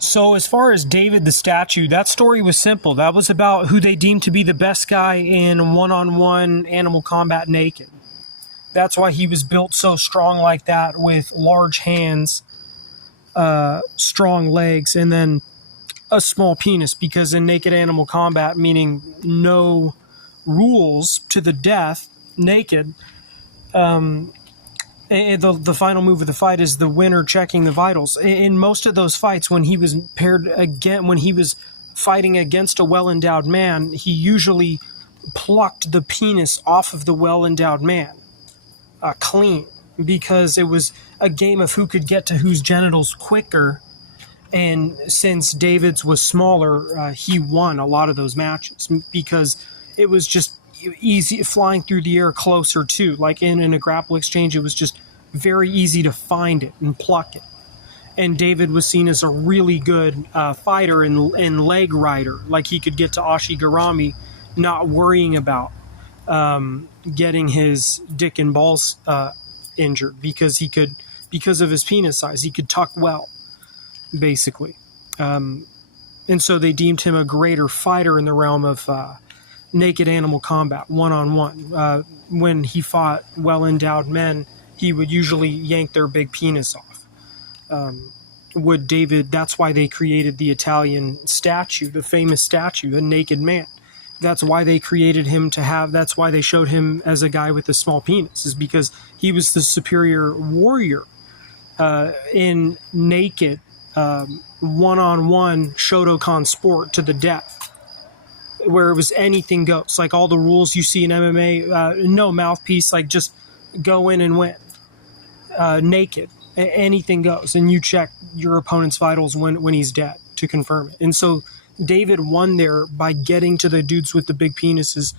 So as far as David the statue, that story was simple. That was about who they deemed to be the best guy in one-on-one animal combat naked. That's why he was built so strong like that, with large hands, strong legs, and then a small penis, because in naked animal combat, meaning no rules to the death, naked, the final move of the fight is the winner checking the vitals. In most of those fights, when he was fighting against a well-endowed man, he usually plucked the penis off of the well-endowed man, clean, because it was a game of who could get to whose genitals quicker. And since David's was smaller, he won a lot of those matches because it was just easy flying through the air closer to. Like in a grapple exchange, it was just very easy to find it and pluck it. And David was seen as a really good fighter and leg rider. Like he could get to Ashigarami, not worrying about getting his dick and balls injured because of his penis size. He could tuck well, basically. And so they deemed him a greater fighter in the realm of naked animal combat, one-on-one. When he fought well-endowed men, he would usually yank their big penis off. That's why they created the Italian statue, the famous statue, the naked man. That's why they created him that's why they showed him as a guy with a small penis, is because he was the superior warrior in naked, one-on-one Shotokan sport to the death, where it was anything goes. Like all the rules you see in MMA, no mouthpiece, like just go in and win. Naked, anything goes, and you check your opponent's vitals when he's dead to confirm it. And so David won there by getting to the dudes with the big penises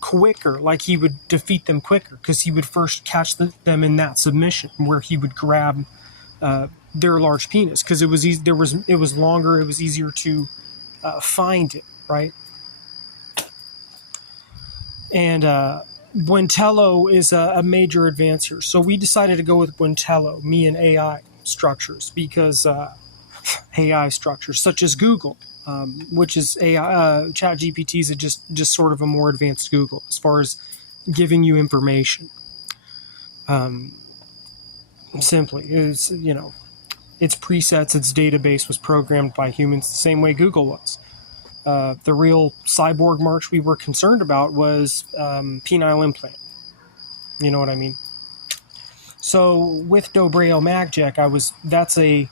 quicker. Like he would defeat them quicker because he would first catch them in that submission where he would grab their large penis, because it was easy, it was longer, it was easier to find it, right? And Buentello is a major advance here. So we decided to go with Buentello, me and AI structures, because AI structures such as Google, which is AI, ChatGPT is just sort of a more advanced Google as far as giving you information. Simply, it's, its presets, its database was programmed by humans the same way Google was. The real cyborg march we were concerned about was penile implant. You know what I mean? So with Dobreo Magjek, that's a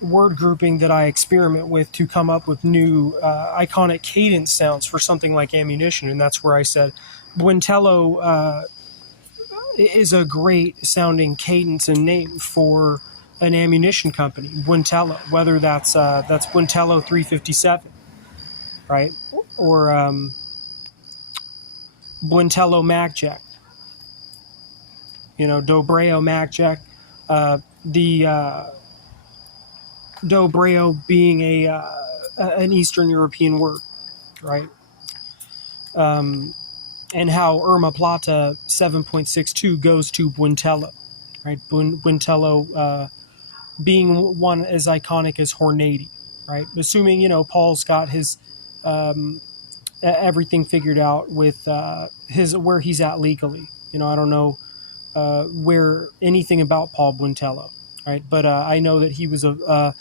word grouping that I experiment with to come up with new iconic cadence sounds for something like ammunition, and that's where I said Buentello is a great sounding cadence and name for an ammunition company, Buentello, whether that's Buentello 357, right? Or Buentello Magjek, Dobreo Magjek, the Dobreo being an Eastern European word, right? And how Irma Plata 7.62 goes to Buentello, right? Buentello being one as iconic as Hornady, right? Assuming, Paul's got his everything figured out with where he's at legally. I don't know where anything about Paul Buentello, right? But I know that he was a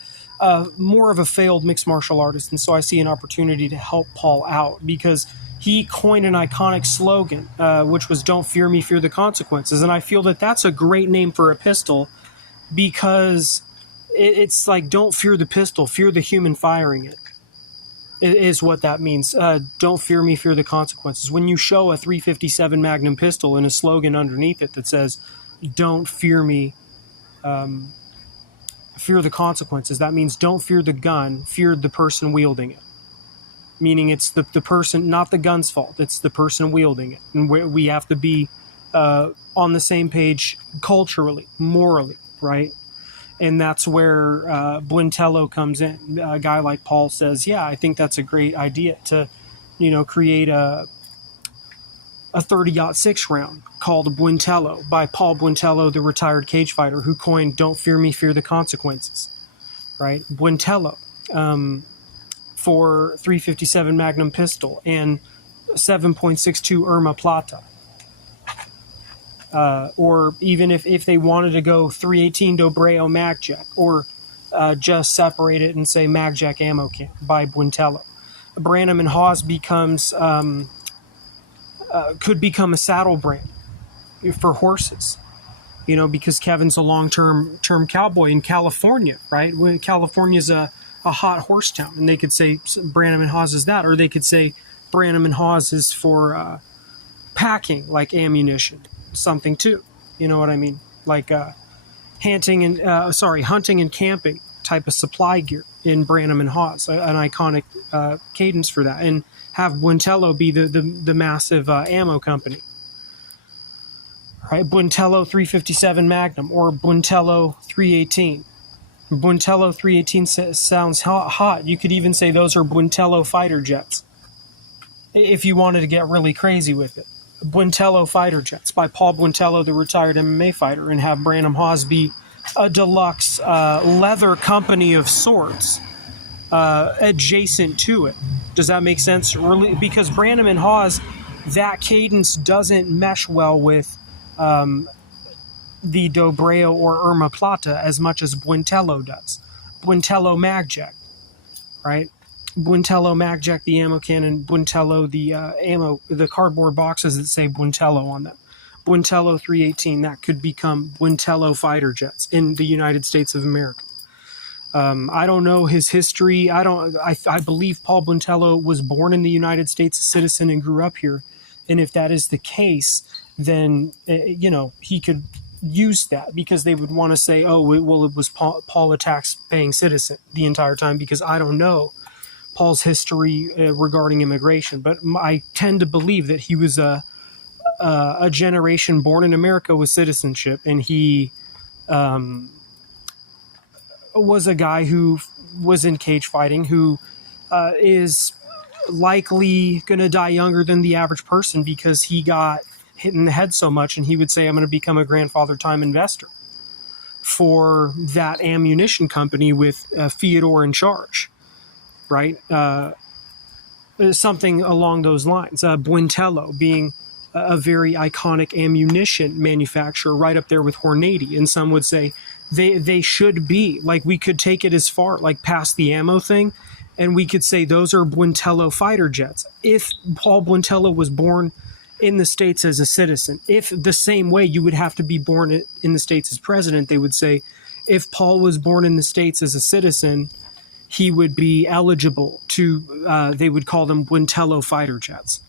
more of a failed mixed martial artist, and so I see an opportunity to help Paul out because he coined an iconic slogan, which was "Don't fear me, fear the consequences," and I feel that that's a great name for a pistol because it's like, don't fear the pistol, fear the human firing it, is what that means. Don't fear me, fear the consequences. When you show a 357 Magnum pistol and a slogan underneath it that says, don't fear me, fear the consequences, that means don't fear the gun, fear the person wielding it. Meaning it's the person, not the gun's fault, it's the person wielding it. And we have to be on the same page culturally, morally, right? And that's where Buentello comes in. A guy like Paul says, yeah, I think that's a great idea to, create a 30-06 round called Buentello by Paul Buentello, the retired cage fighter who coined "Don't fear me, fear the consequences." right? Buentello for 357 Magnum pistol and 7.62 Irma Plata. Or even if they wanted to go 318 Dobreo MagJack, or just separate it and say MagJack Ammo Can by Buentello. Branham and Hawes could become a saddle brand for horses, because Kevin's a long-term cowboy in California, right? California's a hot horse town, and they could say Branham and Hawes is that, or they could say Branham and Hawes is for packing, like ammunition, something too. You know what I mean? Like hunting and camping type of supply gear in Branham and Hawes, an iconic cadence for that, and have Buentello be the massive ammo company. Right, Buentello 357 Magnum or Buentello 318. Buentello 318 sounds hot. You could even say those are Buentello fighter jets, if you wanted to get really crazy with it. Buentello fighter jets by Paul Buentello, the retired MMA fighter, and have Branham Hawes be a deluxe leather company of sorts adjacent to it. Does that make sense? Really, because Branham and Hawes, that cadence doesn't mesh well with the Dobreo or Irma Plata as much as Buentello does. Buentello MagJack, right? Buentello MagJack, the ammo cannon. Buentello, the cardboard boxes that say Buentello on them. Buentello 318, that could become Buentello fighter jets in the United States of America. I don't know his history. I believe Paul Buentello was born in the United States, a citizen, and grew up here. And if that is the case, then, he could use that, because they would want to say, it was Paul a tax-paying citizen the entire time, because I don't know Paul's history regarding immigration. But I tend to believe that he was a generation born in America with citizenship, and he was a guy who was in cage fighting, who is likely going to die younger than the average person because he got hit in the head so much, and he would say, I'm going to become a grandfather time investor for that ammunition company with Theodore in charge, right? Something along those lines. Buentello being a very iconic ammunition manufacturer, right up there with Hornady, and some would say they should be. Like, we could take it as far, like past the ammo thing, and we could say those are Buentello fighter jets. If Paul Buentello was born in the States as a citizen, if the same way you would have to be born in the States as president, they would say if Paul was born in the States as a citizen, he would be eligible to, they would call them Buentello fighter jets.